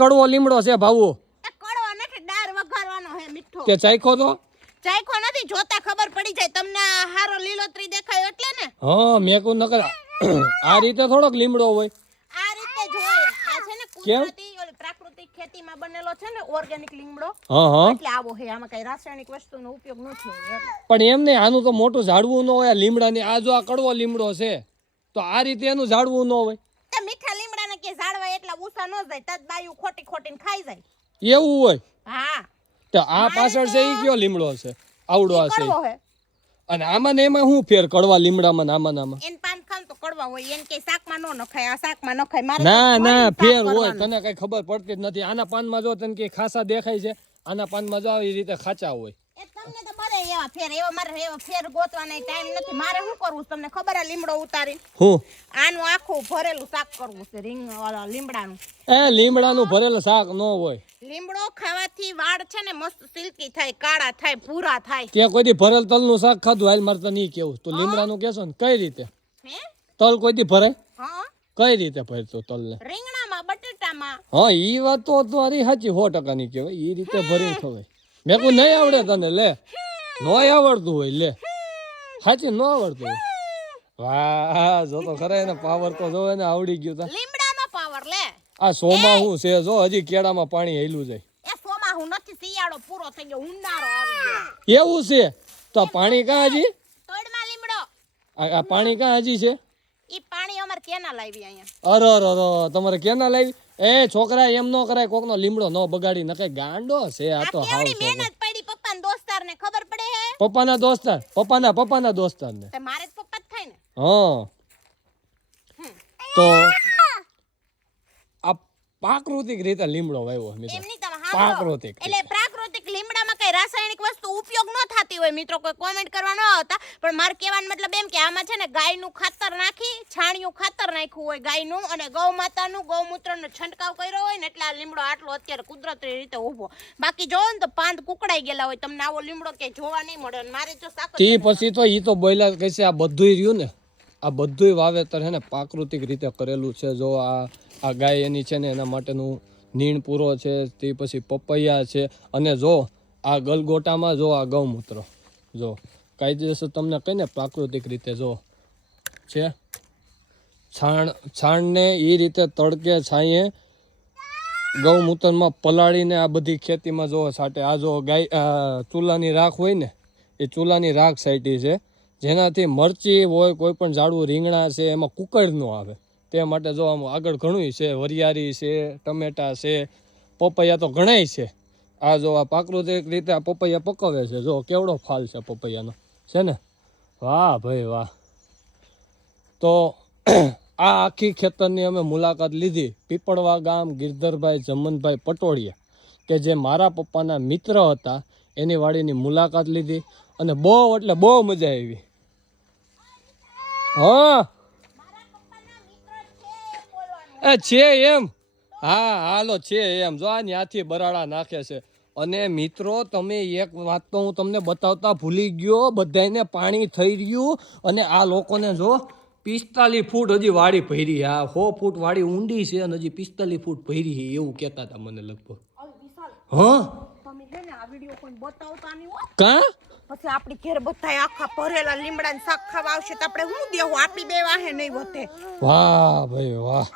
કડવો લીમડો છે ભાવો. એ કડવો નથી, દાળ વઘારવાનો હે મીઠો. તે ચાખ્યો તો? ચાખ્યો નથી, જોતા ખબર પડી જાય તમને. હારો લીલોતરી દેખાય એટલે ને. હા મેં કહું નકર આ રીતે થોડોક લીમડો હોય. આ રીતે જ હોય. આ છે ને કુદરતી પ્રાકૃતિક ખેતીમાં બનેલો છે ને ઓર્ગેનિક લીમડો. એટલે આવો હે, આમાં કઈ રાસાયણિક વસ્તુનો ઉપયોગ નથી હોય. પણ એમ નહીં, આનું તો મોટું ઝાડવું ન હોય લીમડાની. આ જો આ કડવો લીમડો છે તો આ રીતે એનું ઝાડવું ન હોય. તે મીઠા લીમડાને કે ઝાડવા એટલા ઊંચા ન જાય, તદ બાયું ખોટી ખોટીને ખાઈ જાય. એવું હોય? હા. તો આ પાછળ છે ઈ કયો લીમડો છે? આવડો આ છે. અને આમાં ને એમાં શું ફેર કડવા લીમડામાં ને આમાં? એન પાન ખાવ તો કડવા હોય, એન કે શાકમાં નો નખાય, આ શાકમાં નખાય. મારે ના ફેર હોય, તને કઈ ખબર પડતી જ નથી. આના પાનમાં જો તને કે ખાસા દેખાય છે, આના પાનમાં જો આવી રીતે ખાચા હોય. એ તમને તો બરે એવા ફેર, મારે એવા ફેર ગોતવાનો ટાઈમ નથી. મારે શું કરવું તમને ખબર? આ લીમડો ઉતારી હું આનું આખું ભરેલું શાક કરવું છે, લીમડાનું. લીમડાનું ભરેલું શાક ન હોય. લીમડો ખાવાથી વાળ છે ને મસ્ત સિલ્કી થાય, કાળા થાય, ભૂરા થાય. કે કોઈ દી ભરેલ તલનું શાક ખાધું? હાલ મારે તો નહીં કેવું. તો લીમડાનું કેશો ને કઈ રીતે? તલ કોઈ દી ભરાય? હા. કઈ રીતે ભરતો તલને? રીંગણામાં, બટેટામાં. હા ઈ વાત તો તારી સાચી 100% ની કહેવાય. ઈ રીતે ભરી ખવાય. મેં કોઈ નહીં આવડે તને? લે નો આવડતું હોય, લે સાચી ન આવડતું હોય. વાહ જો તો ખરા, એને પાવર તો જોવે ને, આવડી ગયું. તા લીમડાનો પાવર લે. આ સોમા હું છે જો, હજી કેળામાં પાણી હેલું જાય. એ સોમા હું નથી, શિયાળો પૂરો થઈ ગયો, ઉનાળો આવી ગયો. એવું છે? તો પાણી કાં હજી? તોડમાં લીમડો. આ પાણી કાં હજી છે? ઈ પાણી અમાર કેના લાવી અહીંયા. અરે તમારે કેના લાવી? એ છોકરા એમ નો કરાય, કોકનો લીમડો નો બગાડી નખાય. ગાંડો છે આ તો. હાવ મહેનત પડી પપ્પાના દોસ્તારને ખબર પડે હે? પપ્પાના દોસ્તાર? પપ્પાના દોસ્તારને? તે મારે જ પપ્પા જ થાય ને. હા તો આ પ્રાકૃતિક રીતે લીમડો વાવ્યો મિત્રો. એમની તમે પ્રાકૃતિક એટલે પ્રાકૃતિક લીમડામાં કઈ રાસાયણિક વસ્તુ ઉપયોગ ન થતી હોય મિત્રો. કોઈ કોમેન્ટ કરવા ન આવતા, પણ માર કહેવાનો મતલબ એમ કે આમાં છે ને ગાયનું ખાતર નાખી, છાણિયું ખાતર નાખ્યું હોય ગાયનું, અને ગૌ માતાનું ગૌમૂત્રનો છંટકાવ કર્યો હોય ને એટલે આ લીમડો આટલો અત્યારે કુદરતી રીતે ઊભો. બાકી જોવો ને તો પાંદ કુકડાઈ ગયેલા હોય, તમને આવો લીમડો કે જોવા નહીં મળે. મારે જો સાકર તે પછી તો ઈ તો બોયલા કહેશે આ બધુંય રહ્યું ને, આ બધુંય વાવેતર છે ને પ્રાકૃતિક રીતે કરેલું છે. જો આ ગાય એની છે ને એના માટેનું નીણ પૂરો છે, તે પછી પપૈયા છે, અને જો આ ગલગોટામાં જો આ ગૌમૂત્ર જો કાયદેસર તમને કહીને પ્રાકૃતિક રીતે જો છે. છાણને એ રીતે તડકે છાંયે ગૌમૂત્રમાં પલાળીને આ બધી ખેતીમાં જો છાંટે. આ જો ગાય ચૂલાની રાખ હોય ને, એ ચૂલાની રાખ છાંટી છે, જેનાથી મરચી હોય, કોઈ પણ ઝાડવું, રીંગણા છે, એમાં કુકડ ન આવે તે માટે. જો આમ આગળ ઘણું છે, વરિયાળી છે, ટમેટા છે, પપૈયા તો ઘણાય છે. આ જો આ પ્રાકૃતિક રીતે આ પપૈયા પકવે છે. જો કેવડો ફાલ છે પપૈયાનો, છે ને? વાહ ભાઈ વાહ. તો આ આખી ખેતરની અમે મુલાકાત લીધી. પીપળવા ગામ, ગિરધરભાઈ જમનભાઈ પટોળિયા, કે જે મારા પપ્પાના મિત્ર હતા, એની વાડીની મુલાકાત લીધી, અને બહુ એટલે બહુ મજા આવી. હા એ છે એમ? હા હાલો છે એમ. જો આ ત્યાંથી બરાડા નાખે છે. અને મિત્રો તમે એક વાત તો હું તમને બતાવતા ભૂલી ગયો, બધાને પાણી થઈ રહ્યું. અને આ લોકોને જો 45 ફૂટ હજી વાડી ભરી. આ 100 ફૂટ વાડી ઊંડી છે અને હજી 45 ફૂટ ભરી છે એવું કહેતા હતા મને લગભગ. હા તમે છે ને આ વિડિયો કોઈ બતાવતા નહીં હો. કા પછી આપણી ઘેર બધાય આખા ભરેલા લીમડાને શાક ખાવા આવશે તો આપણે શું દેવું? આપણી બે વાહે નહીં વધે. વાહ ભાઈ વાહ.